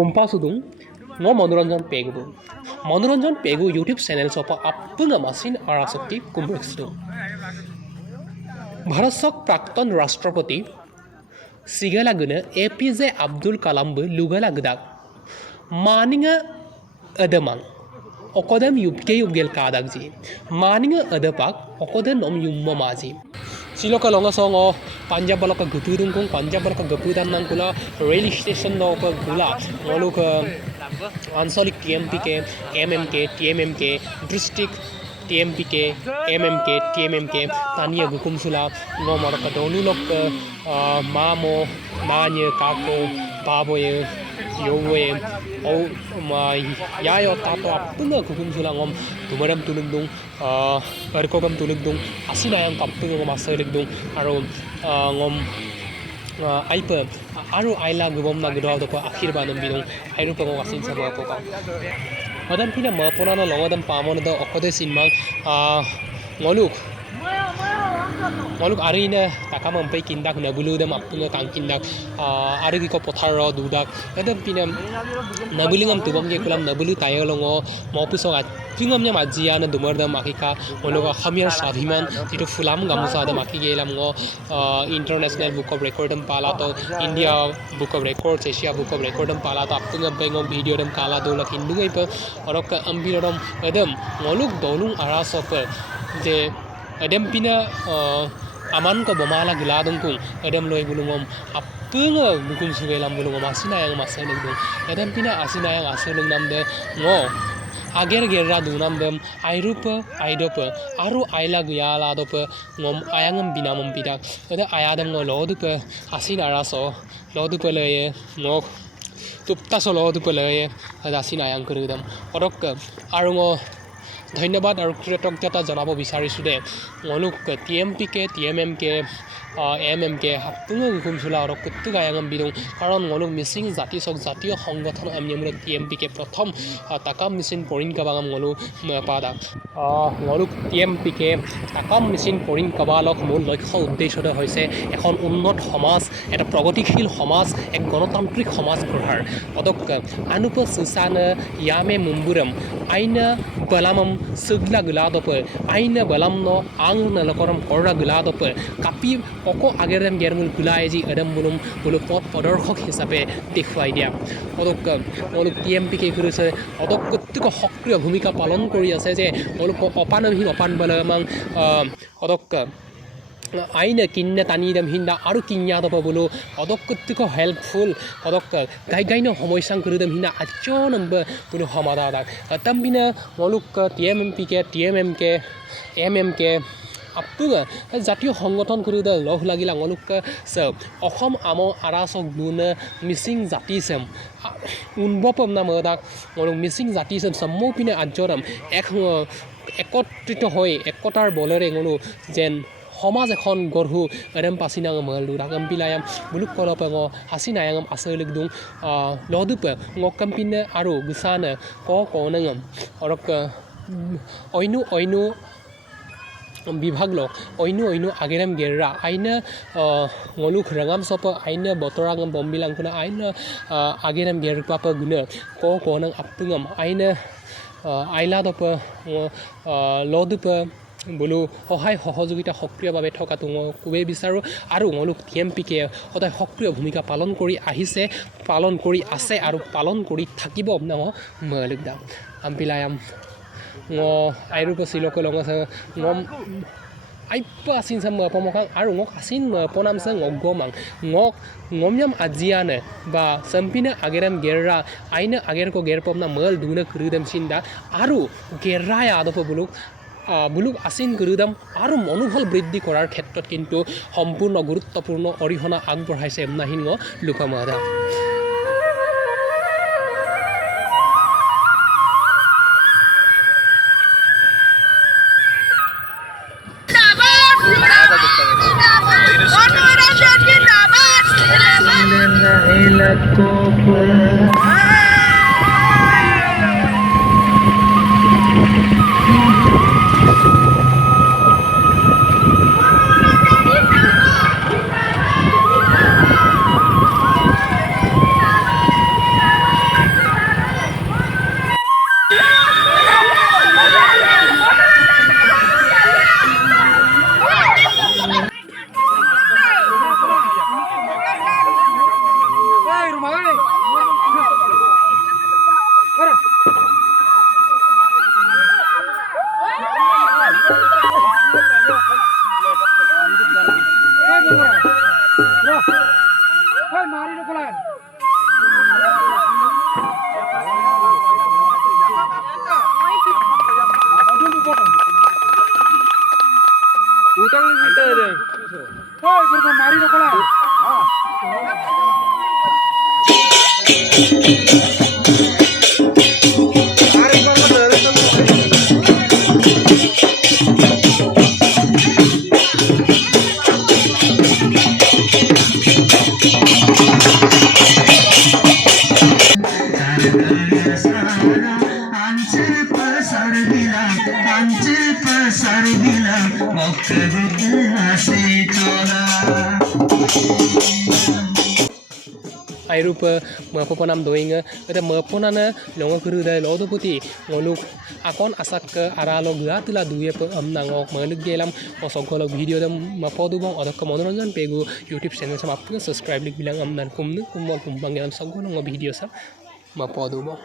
kumpa sudung ngo Manoranjan Pegu. Manoranjan Pegu YouTube channel sopa appunga masin arasakti kumbrextu. Bharasok prakton Rashtrapati Sigalaguna APJ Abdul Kalam Lugalagdak Maninga Adamang Okodam Yubke Yubgel Kadagji Maninga Adapak Okodam Nom Yummamaji Siloka longa song o Punjab balaka gupudung kung Punjab balaka gupudan nang kula rail station no ka gula ngoluk Ansolik Tmpk Mmk Tmmk district Tmpk Mmk Tmmk tania gukum sula ngo maraka donulok mamo nanye kako baboye yowe au yayo tato appunga gukum sula ngom tumaram tulungdung erkogam tulungdung asinayang kappunga ngom asailungdung aro ngom aipa aro aila gubom na gudaw do akhirbanam bidung airu pango asin sa mga ko Madam pina mapuna na longadam pamon do okode sinmang ngoluk arina takamam pai kindak na buludam appunga kang kindak arigi ko potharo dudak edam pina nabulingam tubam ge kulam nabulu tayolongo mopusong at pingam nya majia na dumardam akika ologa khamir sadhiman titu fulam gamusa da maki gelam ngo international book of record dam pala to India book of records Asia book of record dam pala to appunga bengo video dam kala dola kindugai pa orok ambirodam edam ngoluk dolung arasop je edam pina aman ko bomala giladung kung edam loy bulungom appunga bukum sugelam bulungom asinayang masailung edam pina asinayang aselung namde ngo ager gerra dunam dem airupa aidopa aru aila guyala dopa ngom ayangam binamam pidak eda ayadam ngo lodupa asin araso lodupa leye ngok tupta so lodupa leye asin ayang kurudam orok aru ngo ধন্যবাদ আৰু কৃতজ্ঞতা জনাব বিচাৰিছো দে মনুক Tmpk Tmmk Mmk হাপুঙ গুকুম চুলা আৰু কুত্তু গায়াঙম বিদুং কাৰণ মনুক মিচিং জাতি চক জাতীয় সংগঠন আমনিমুক Tmpk প্ৰথম তাকাম মিচিন পৰিন কাবাঙম মনু পাদা মনুক Tmpk তাকাম মিচিন পৰিন কাবালক মূল লক্ষ্য উদ্দেশ্য হৈছে এখন উন্নত সমাজ এটা প্ৰগতিশীল সমাজ এক গণতান্ত্ৰিক সমাজ গঢ়াৰ পদক আনুপ সুসান ইয়ামে মুম্বুৰম আইনা balamam sugla guladope aina balamno ang nalakoram korra guladope kapi oko agerem germul gulaeji adam bulum bulu pot পদৰ্শক হিচাপে দেখুৱাই দিয়া অলক Tmpk কৰিছে অদক কত্তিক সক্ৰিয় ভূমিকা পালন কৰি আছে যে অলক অপানহীন অপান বালামাং অদক আইনা কিন্নে টানিদম হিন্দা আৰু কিন্যা দব বলো অদকত্তিক হেল্পফুল অদক গাইগাইন সমস্যাং কৰিদম হিন্দা আচনম্ব বলো সমাধান তাম্বিনা মলুক Tmpk Tmmk Mmk আপুঙা জাতীয় সংগঠন কৰিদা লহ লাগিলা মলুক অসম আম আৰাসক গুণ মিচিং জাতিসম উন্বপম নাম দাক মলুক মিচিং জাতিসম সম্মপিনে আজৰাম একত্ৰিত হৈ একতাৰ বলেৰে গনো যেন সমাজ এখন গঢ়ু এৰম পাছিনাং মলু ৰাগম পিলায়াম বুলুক কলপং হাসিনায়াম আসৈলিক দুং লদুপ ngokkampiনে আৰু গুসান কনঙম অৰক অইনু বিভাগ লক অইনু আগেরাম গেররা আইনা ngoluk rangam sopa aina botorangam bombilangkuna aina agেরাম ger papa guna konang appungam aina aila dopa lodupa বলো সহায় সহযোগিতা সক্ৰিয়ভাৱে থকাটো খুবেই বিচাৰো আৰু ngoluk Tmpk সদায় সক্ৰিয় ভূমিকা পালন কৰি আহিছে পালন কৰি আছে আৰু পালন কৰি থাকিব নাম মলুকদা আমপিলায়াম আইৰু পছিলক লঙা ngom aipa asin sama pemokang aru ngok asin ponam sang ngogomang ngomnyam ajiane ba sampina ageram gerra aina ager ko gerpomna mal duna krudam sinda aru gerra ya adopo buluk asin krudam aru মনোবল বৃদ্ধি কৰাৰ ক্ষেত্ৰত কিন্তু সম্পূৰ্ণ গুৰুত্বপূৰ্ণ অৰিহণা আগবঢ়াইছে Nahin লুকামাদা Airup mapoponam doing ada maponana longa guru da lodo puti ngoluk akon asak ke aralo gatila duye amnangok maluk gelam osogolok video dam mapodu bang odak manoranjan pegu YouTube channel sama apna subscribe lik bilang amnan kumnu kumol kumbang gelam sogolong video sa mapodu bang